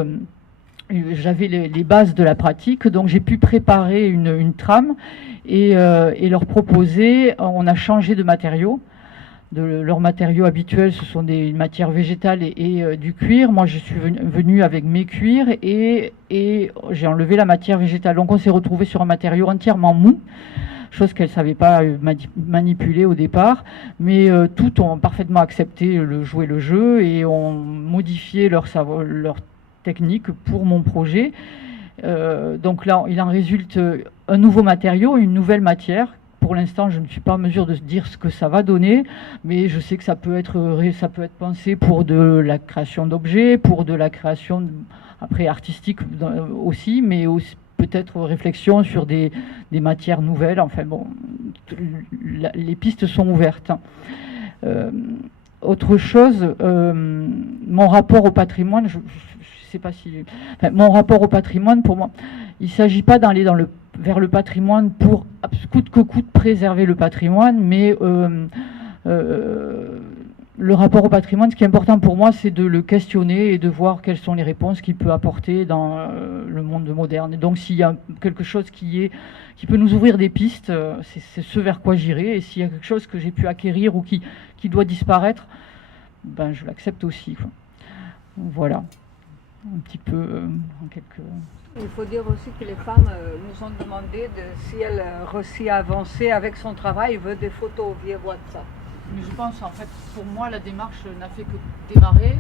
j'avais les bases de la pratique, donc j'ai pu préparer une trame et leur proposer. On a changé de matériaux. Leurs matériaux habituels, ce sont des matières végétales et du cuir. Moi, je suis venue avec mes cuirs et j'ai enlevé la matière végétale. Donc, on s'est retrouvé sur un matériau entièrement mou, chose qu'elles ne savaient pas manipuler au départ. Mais toutes ont parfaitement accepté jouer le jeu et ont modifié leur technique pour mon projet. Donc là, il en résulte un nouveau matériau, une nouvelle matière. Pour l'instant, je ne suis pas en mesure de dire ce que ça va donner, mais je sais que ça peut être pensé pour de la création d'objets, pour de la création après artistique aussi, mais aussi peut-être réflexion sur des matières nouvelles. Enfin bon, les pistes sont ouvertes. Autre chose, mon rapport au patrimoine, je sais pas si... Enfin, mon rapport au patrimoine, pour moi, il ne s'agit pas d'aller vers le patrimoine pour coûte que coûte préserver le patrimoine, mais le rapport au patrimoine, ce qui est important pour moi, c'est de le questionner et de voir quelles sont les réponses qu'il peut apporter dans le monde moderne. Et donc, s'il y a quelque chose qui peut nous ouvrir des pistes, c'est ce vers quoi j'irai. Et s'il y a quelque chose que j'ai pu acquérir ou qui doit disparaître, ben, je l'accepte aussi, quoi. Voilà, un petit peu en quelques... Il faut dire aussi que les femmes nous ont demandé si elles réussissent à avancer avec son travail, veut des photos via WhatsApp. Mais je pense, en fait, pour moi, la démarche n'a fait que démarrer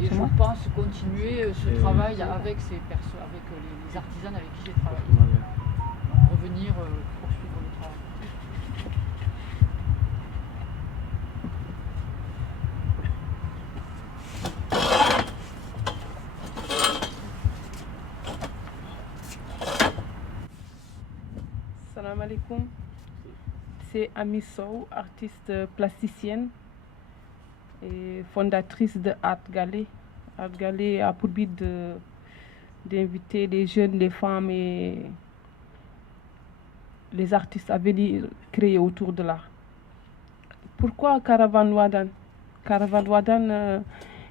et je pense continuer ce travail avec avec les artisans avec qui j'ai travaillé. Donc, revenir poursuivre le travail. Salam alaikum. C'est Ami Sow, artiste plasticienne et fondatrice de Art Galé. Art Galé a pour but d'inviter les jeunes, les femmes et les artistes à venir créer autour de l'art. Pourquoi Caravane Wadan? Caravane Wadan,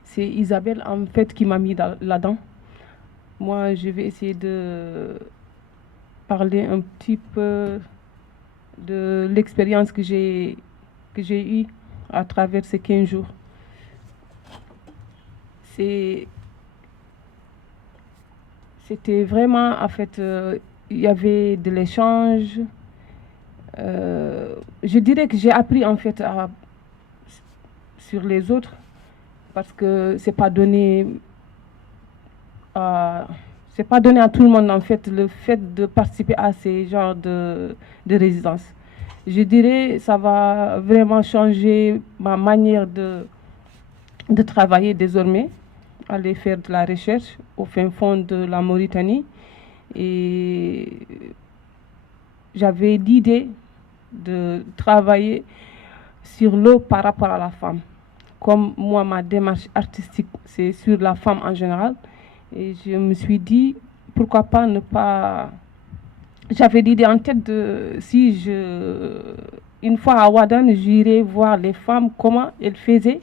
c'est Isabelle en fait qui m'a mis là-dedans. Moi, je vais essayer de parler un petit peu de l'expérience que j'ai eue à travers ces 15 jours. C'était vraiment, en fait, il y avait de l'échange. Je dirais que j'ai appris, en fait, sur les autres, parce que c'est pas donné à tout le monde, en fait, le fait de participer à ces genres de résidence. Je dirais ça va vraiment changer ma manière de travailler désormais, aller faire de la recherche au fin fond de la Mauritanie. Et j'avais l'idée de travailler sur l'eau par rapport à la femme. Comme moi, ma démarche artistique, c'est sur la femme en général. Et je me suis dit, pourquoi pas ne pas... J'avais l'idée en tête de, une fois à Wadan, j'irais voir les femmes, comment elles faisaient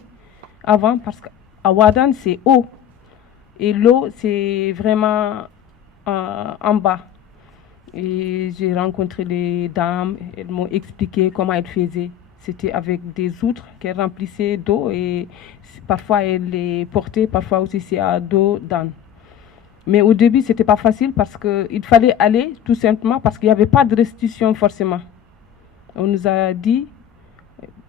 avant, parce qu'à Wadan, c'est eau. Et l'eau, c'est vraiment en bas. Et j'ai rencontré les dames, elles m'ont expliqué comment elles faisaient. C'était avec des outres qu'elles remplissaient d'eau et parfois elles les portaient, parfois aussi c'est à dos d'âne. Mais au début, ce n'était pas facile parce qu'il fallait aller tout simplement parce qu'il n'y avait pas de restitution forcément. On nous a dit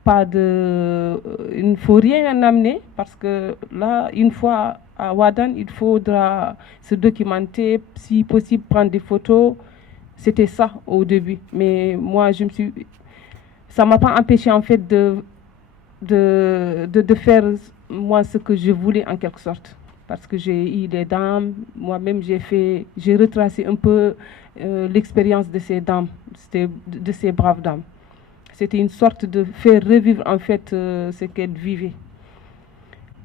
il ne faut rien amener parce que là, une fois à Wadan, il faudra se documenter, si possible prendre des photos. C'était ça au début. Mais moi, ça ne m'a pas empêché en fait de faire moi ce que je voulais en quelque sorte. Parce que j'ai eu des dames, moi-même j'ai retracé un peu l'expérience de ces dames, de ces braves dames. C'était une sorte de faire revivre en fait ce qu'elles vivaient.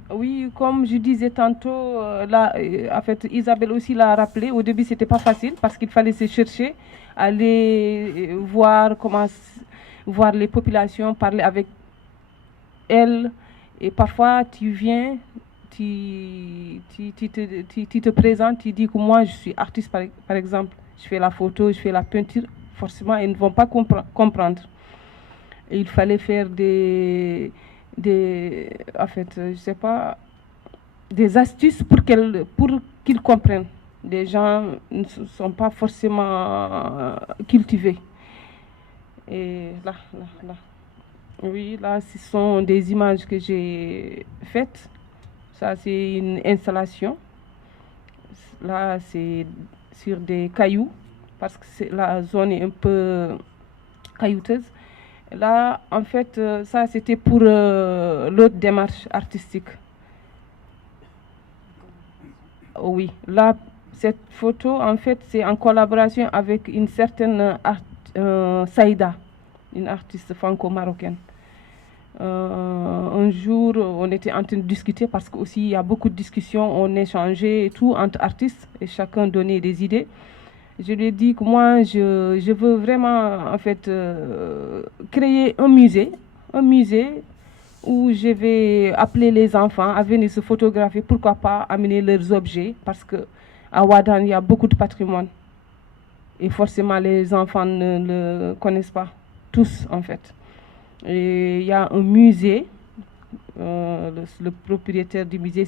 Oui, comme je disais tantôt, là, en fait, Isabelle aussi l'a rappelé, au début c'était pas facile parce qu'il fallait se chercher, aller voir voir les populations, parler avec elles. Et parfois tu viens, tu te présentes, tu dis que moi je suis artiste par exemple, je fais la photo, je fais la peinture, forcément ils ne vont pas comprendre. Et il fallait faire en fait, je sais pas, des astuces pour qu'ils comprennent. Les gens ne sont pas forcément cultivés. Et là. Oui, là, ce sont des images que j'ai faites. Ça, c'est une installation. Là, c'est sur des cailloux, parce que la zone est un peu caillouteuse. Là, en fait, ça, c'était pour l'autre démarche artistique. Oui, là, cette photo, en fait, c'est en collaboration avec une certaine Saïda, une artiste franco-marocaine. Un jour, on était en train de discuter parce qu'aussi il y a beaucoup de discussions, on échangeait et tout entre artistes et chacun donnait des idées. Je lui ai dit que moi, je veux vraiment en fait créer un musée où je vais appeler les enfants à venir se photographier, pourquoi pas amener leurs objets, parce qu'à Ouadane, il y a beaucoup de patrimoine. Et forcément, les enfants ne le connaissent pas, tous en fait. Et il y a un musée, le propriétaire du musée,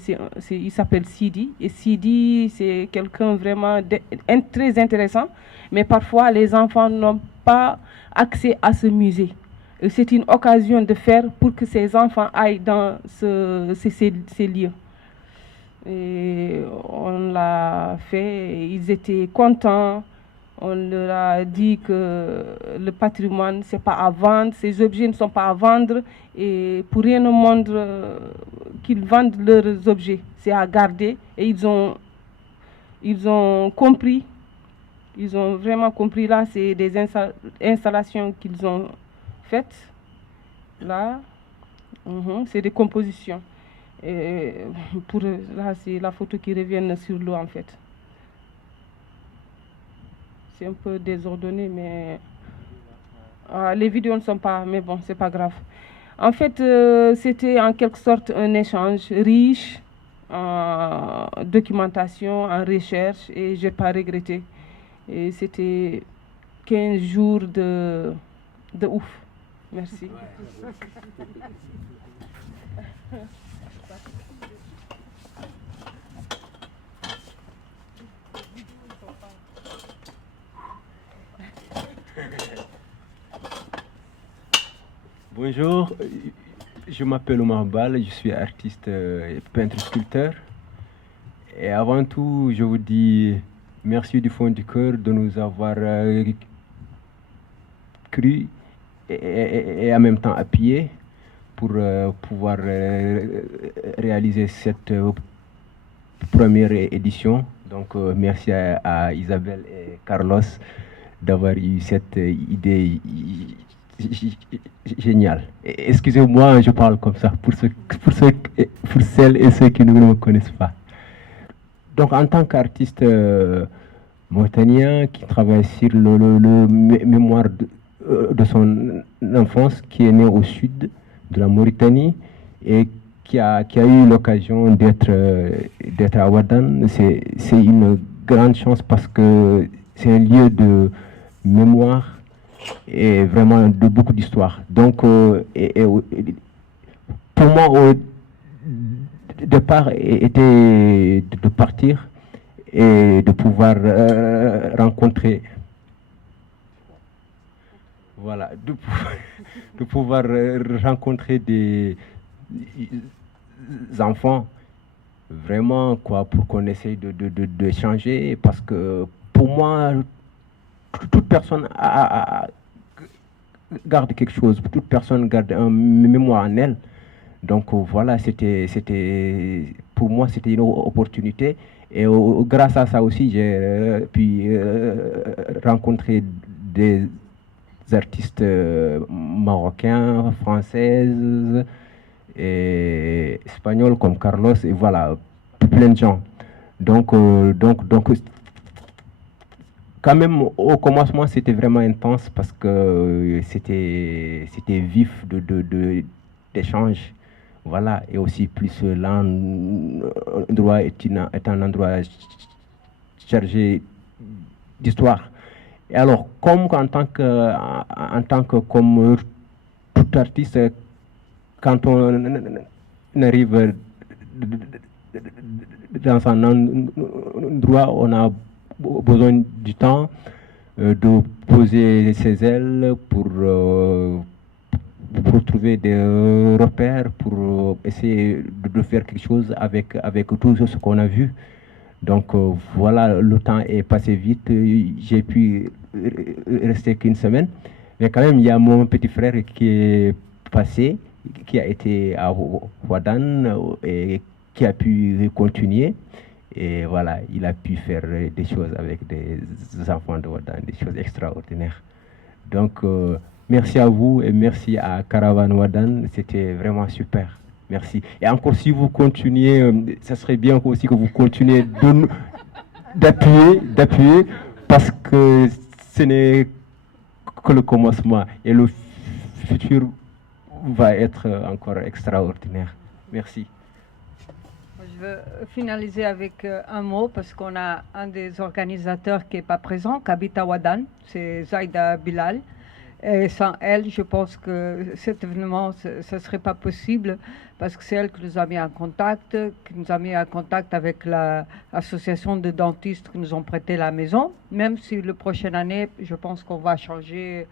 il s'appelle Sidi. Et Sidi, c'est quelqu'un vraiment très intéressant, mais parfois les enfants n'ont pas accès à ce musée. C'est une occasion de faire pour que ces enfants aillent dans ces lieux. Et on l'a fait, ils étaient contents. On leur a dit que le patrimoine, ce n'est pas à vendre, ces objets ne sont pas à vendre. Et pour rien au monde qu'ils vendent leurs objets, c'est à garder. Et ils ont compris, ils ont vraiment compris. Là, c'est des installations qu'ils ont faites. Là, c'est des compositions. Et là, c'est la photo qui revient sur l'eau en fait. C'est un peu désordonné, mais les vidéos ne sont pas, mais bon, c'est pas grave. En fait, c'était en quelque sorte un échange riche en documentation, en recherche, et je n'ai pas regretté. Et c'était 15 jours de ouf. Merci. Bonjour, je m'appelle Omar Bal, je suis artiste peintre-sculpteur. Et avant tout, je vous dis merci du fond du cœur de nous avoir cru et en même temps appuyé pour pouvoir réaliser cette première édition. Donc merci à Isabelle et Carlos d'avoir eu cette idée génial. Excusez-moi, je parle comme ça pour celles et ceux qui ne me connaissent pas. Donc, en tant qu'artiste mauritanien qui travaille sur le mémoire de son enfance, qui est né au sud de la Mauritanie et qui a eu l'occasion d'être à Ouadane, c'est une grande chance parce que c'est un lieu de mémoire et vraiment de beaucoup d'histoire. Donc, pour moi, au départ, était de partir et de pouvoir rencontrer, voilà, de pouvoir rencontrer des enfants, vraiment, quoi, pour qu'on essaye d'échanger, parce que pour moi, toute personne garde quelque chose, toute personne garde une mémoire en elle. Donc voilà, pour moi, c'était une opportunité. Et grâce à ça aussi, j'ai pu rencontrer des artistes marocains, françaises, et espagnols comme Carlos, et voilà, plein de gens. Donc quand même, au commencement, c'était vraiment intense parce que c'était vif d'échange. Voilà, et aussi plus l'endroit est un endroit chargé d'histoire. Et alors, comme en tant que comme tout artiste, quand on arrive dans un endroit, on a besoin du temps de poser ses ailes pour trouver des repères, pour essayer de faire quelque chose avec tout ce qu'on a vu. Donc voilà, le temps est passé vite, j'ai pu rester qu'une semaine, mais quand même il y a mon petit frère qui est passé, qui a été à Ouadane et qui a pu continuer. Et voilà, il a pu faire des choses avec des enfants de Ouadane, des choses extraordinaires. Donc, merci à vous et merci à Caravane Ouadane, c'était vraiment super. Merci. Et encore, si vous continuez, ça serait bien aussi que vous continuez d'appuyer, parce que ce n'est que le commencement. Et le futur va être encore extraordinaire. Merci. Je veux finaliser avec un mot parce qu'on a un des organisateurs qui n'est pas présent, qui habite à Ouadane, c'est Zaïda Bilal. Et sans elle, je pense que cet événement, ce ne serait pas possible parce que c'est elle qui nous a mis en contact, qui nous a mis en contact avec l'association de dentistes qui nous ont prêté la maison. Même si la prochaine année, je pense qu'on va changer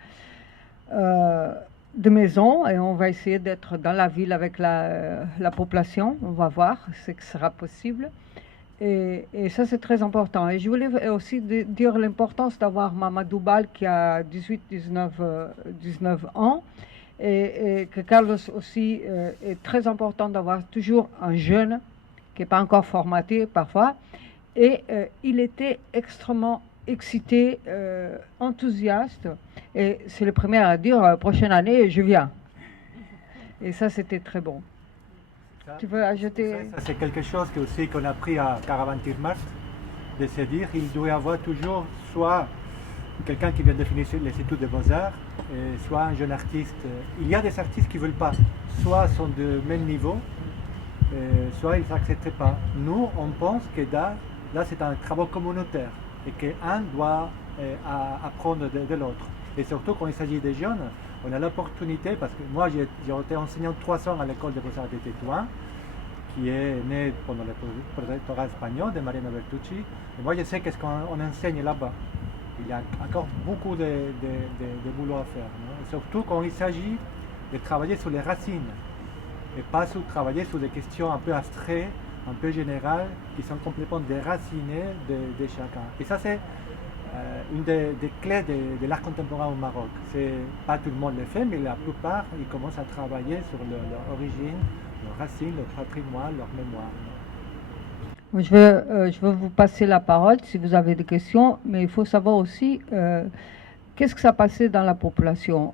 de maison et on va essayer d'être dans la ville avec la population. On va voir ce qui sera possible. Et ça, c'est très important. Et je voulais aussi dire l'importance d'avoir Mamadou Bal qui a 18-19 ans et que Carlos aussi est très important d'avoir toujours un jeune qui n'est pas encore formaté parfois. Et il était extrêmement excité, enthousiaste. Et c'est le premier à dire prochaine année, je viens. Et ça, c'était très bon. Tu veux ajouter? Ça, c'est quelque chose aussi qu'on a pris à Caravane Tirmart, de se dire qu'il doit y avoir toujours soit quelqu'un qui vient de finir les études de beaux-arts, soit un jeune artiste. Il y a des artistes qui ne veulent pas, soit sont de même niveau, soit ils n'acceptent pas. Nous, on pense que là c'est un travail communautaire et qu'un doit apprendre de l'autre. Et surtout quand il s'agit des jeunes, on a l'opportunité, parce que moi j'ai été enseignant 3 ans à l'école de beaux-arts de Tétouan, qui est née pendant le protectorat espagnol de Marina Bertucci. Et moi je sais qu'est-ce qu'on enseigne là-bas. Il y a encore beaucoup de boulot à faire. Non? Surtout quand il s'agit de travailler sur les racines et pas travailler sur des questions un peu abstraites, un peu générales, qui sont complètement déracinées de chacun. Et ça c'est une des clés de l'art contemporain au Maroc. Pas tout le monde le fait, mais la plupart ils commencent à travailler sur leur origine, leurs racines, leur patrimoine, leur mémoire. Je veux vous passer la parole si vous avez des questions, mais il faut savoir aussi qu'est-ce que ça passait dans la population.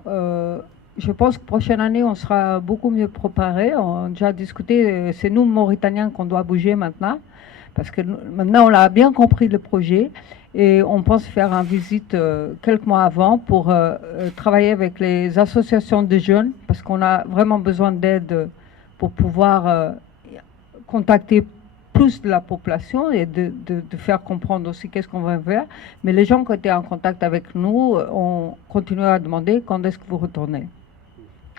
Je pense que prochaine année, on sera beaucoup mieux préparé. On a déjà discuté, c'est nous, Mauritaniens, qu'on doit bouger maintenant, parce que maintenant, on a bien compris le projet et on pense faire une visite quelques mois avant pour travailler avec les associations de jeunes, parce qu'on a vraiment besoin d'aide pour pouvoir contacter plus de la population et de faire comprendre aussi qu'est-ce qu'on va faire. Mais les gens qui étaient en contact avec nous ont continué à demander quand est-ce que vous retournez.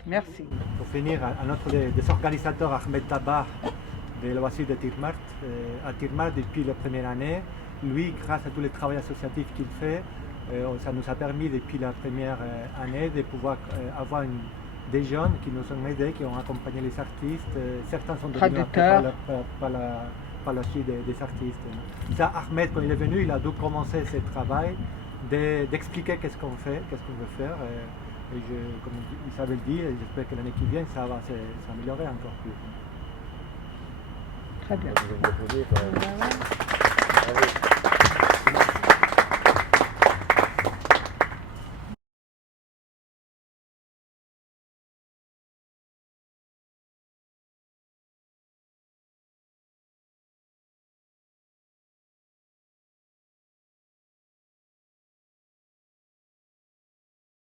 Merci. Pour finir, un autre des organisateurs, Ahmed Tabar, de l'Oasis de Tirmart, à Tirmart depuis la première année. Lui, grâce à tout le travail associatif qu'il fait, ça nous a permis depuis la première année de pouvoir avoir des jeunes qui nous ont aidés, qui ont accompagné les artistes. Certains sont devenus par la suite des artistes. Ça, Ahmed, quand il est venu, il a dû commencer ce travail d'expliquer qu'est-ce qu'on fait, qu'est-ce qu'on veut faire. Et comme Isabelle dit, j'espère que l'année qui vient, ça va s'améliorer encore plus. Très bien.